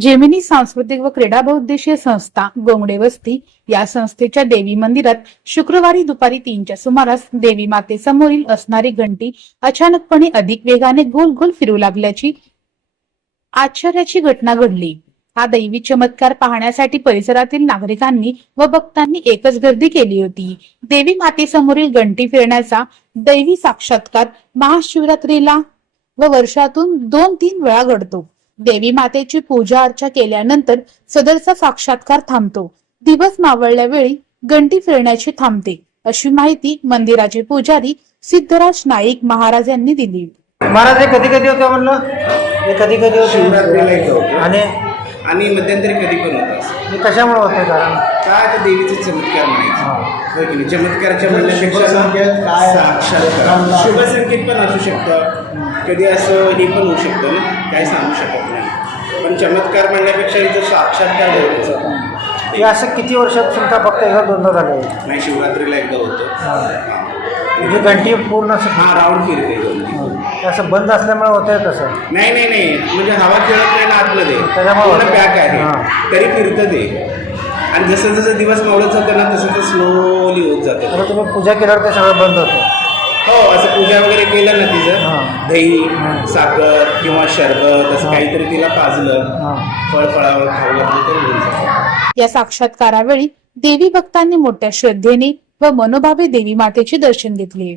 Gemini सांस्कृतिक व क्रीडा बहुउद्देशीय संस्था गोंगडे वस्ती या संस्थेच्या देवी मंदिरात शुक्रवारी दुपारी 3च्या सुमारास देवी मातेसमोरील असणारी घंटी अचानकपणे अधिक वेगाने गोल गोल फिरू लागल्याची आश्चर्याची घटना घडली। हा दैवी चमत्कार पाहण्यासाठी परिसरातील नागरिकांनी व भक्तांनी एकच गर्दी केली होती। देवी मातेसमोरील घंटी फिरण्याचा दैवी साक्षात्कार महाशिवरात्रीला व वर्षातून 2-3 वेळा घडतो। देवी मातेची पूजा अर्चा केल्यानंतर सदरचा साक्षात्कार थांबतो। दिवस मावळल्या वेळी घंटी फिरण्याची थांबते, अशी माहिती मंदिराचे पुजारी सिद्धराज नाईक महाराज यांनी दिली। महाराज हे कधी कधी होतं म्हणलं, हे कधी कधी शिवरात्रीला इथं होतं आणि मध्यंतरी कधी पण होतं असं। हे कशामुळे होते? कारण काय ते देवीचे चमत्कार म्हणायचे, होय की नाही? चमत्काराच्या म्हणण्यापेक्षा साक्षात्कार शुभ संकेत पण असू शकतं, कधी असं हे पण होऊ शकतं ना, काय सांगू शकत नाही। पण चमत्कार म्हणण्यापेक्षा इथं साक्षात्कार होतं। हे असं किती वर्षात सुद्धा फक्त एकदा दोनदा झालं नाही, शिवरात्रीला एकदा होतं। म्हणजे घंटी पूर्ण असं हा राऊंड फिरते घंटी। असं बंद असल्यामुळे होतंय तसं? नाही नाही नाही, म्हणजे हवा खेळत नाही ना आतमध्ये, त्याच्यामुळे पॅक आहे तरी फिरतं ते। आणि जसं जसं दिवस मावळत जातं ना तसं ते स्लोली होत जातं। आता तुम्ही पूजा केल्यावर ते सगळं बंद होतं? हो, असं पूजा वगैरे केलं ना तिचं, दही साखर किंवा शरबत असं काहीतरी तिला पाजलं, फळफळावर खाऊ लागलं तर होऊन जातं। या साक्षात्कारावेळी देवी भक्तांनी मोठ्या श्रद्धेने व मनोभावे देवी मातेचे दर्शन घेतले।